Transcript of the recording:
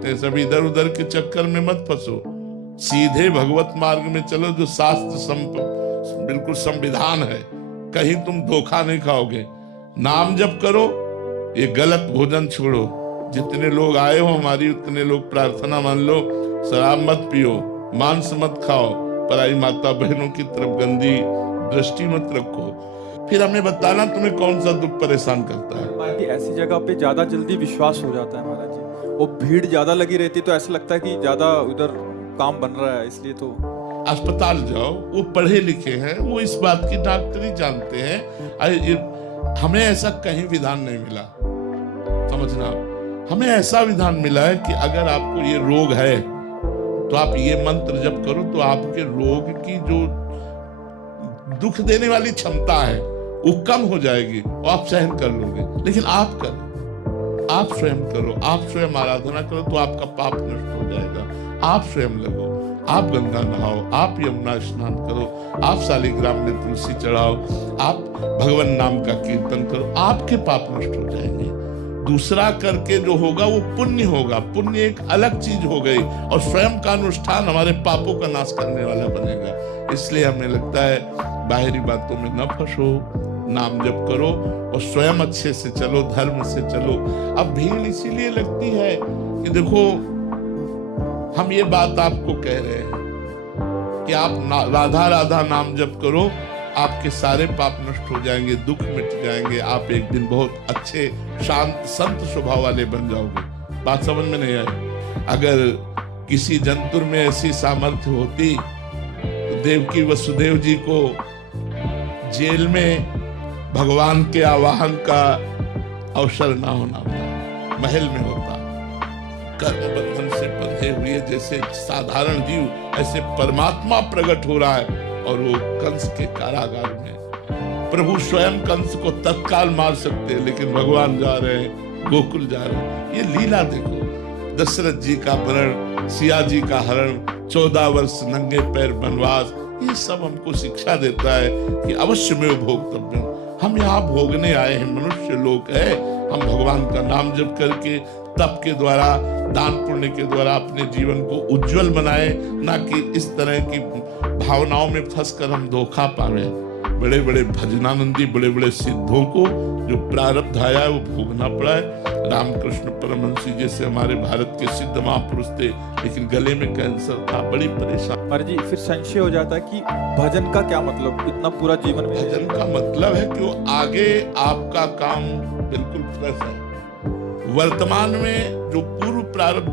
सकते हैं। सब इधर उधर के चक्कर में मत फंसो, सीधे भगवत मार्ग में चलो जो बिल्कुल संविधान है। कहीं तुम धोखा नहीं खाओगे। नाम जप करो, ये गलत भोजन छोड़ो। जितने लोग आए हो हमारी, उतने लोग प्रार्थना मान लो, शराब मत पियो, मांस मत खाओ, पराई माता बहनों की तरफ गंदी दृष्टि मत रखो। फिर हमें बताना तुम्हें कौन सा दुख परेशान करता है। बाकी ऐसी जगह पे ज्यादा जल्दी विश्वास हो जाता है महाराज जी, वो भीड़ ज्यादा लगी रहती तो ऐसा लगता है कि ज्यादा उधर काम बन रहा है, इसलिए तो अस्पताल जाओ, वो पढ़े लिखे हैं, वो इस बात की डॉक्टरी जानते हैं। हमें ऐसा कहीं विधान नहीं मिला, समझना। हमें ऐसा विधान मिला है कि अगर आपको ये रोग है तो आप ये मंत्र जप करो तो आपके रोग की जो दुख देने वाली क्षमता है वो कम हो जाएगी और आप सहन कर लोगे। लेकिन आप करो, आप स्वयं करो, आप स्वयं आराधना करो तो आपका पाप नष्ट हो जाएगा। आप स्वयं लगो, आप गंगा नहाओ, आप यमुना स्नान करो, आप शालिग्राम में तुलसी चढ़ाओ, आप भगवान नाम का कीर्तन करो, आपके पाप नष्ट हो जाएंगे। दूसरा करके जो होगा वो पुण्य होगा। पुण्य एक अलग चीज हो गई और स्वयं का अनुष्ठान हमारे पापों का नाश करने वाला बनेगा। इसलिए हमें लगता है बाहरी बातों में न फंसो, नाम जप करो और स्वयं अच्छे से चलो, धर्म से चलो। अब भीड़ इसीलिए लगती है कि देखो हम ये बात आपको कह रहे हैं कि आप राधा राधा नाम जप करो, आपके सारे पाप नष्ट हो जाएंगे, दुख मिट जाएंगे, आप एक दिन बहुत अच्छे शांत संत स्वभाव वाले बन जाओगे। बात समझ में नहीं आई? अगर किसी जंतुर में ऐसी सामर्थ्य होती तो देवकी वसुदेव जी को जेल में भगवान के आवाहन का अवसर ना होना होता, महल में होता। कर्म बंधन से बंधे हुए जैसे साधारण जीव, ऐसे परमात्मा प्रकट हो रहा है और वो कंस के कारागार में। प्रभु स्वयं कंस को तत्काल मार सकते हैं, लेकिन भगवान जा रहे हैं, गोकुल जा रहे हैं। ये लीला देखो, दशरथ जी का वरण, सिया जी का हरण, 14 वर्ष नंगे पैर वनवास, ये सब हमको शिक्षा देता है कि अवश्य में भोक्तव्य। हम यहाँ भोगने आए हैं, मनुष्य लोग है। हम भगवान का नाम जप करके, तप के द्वारा, दान पुण्य के द्वारा अपने जीवन को उज्जवल बनाए, ना कि इस तरह की भावनाओं में फंसकर हम धोखा पावे। बड़े बड़े भजनानंदी, बड़े बड़े सिद्धों को जो प्रारब्ध आया है वो भोगना पड़ा है। रामकृष्ण परमहंस जैसे हमारे भारत के सिद्ध महापुरुष थे, लेकिन गले में कैंसर था, बड़ी परेशान। महाराज जी फिर संशय हो जाता है कि भजन का क्या मतलब, इतना पूरा जीवन में। भजन का मतलब है कि वो आगे आपका काम बिल्कुल फ्रेश है। वर्तमान में जो पूर्व प्रारब्ध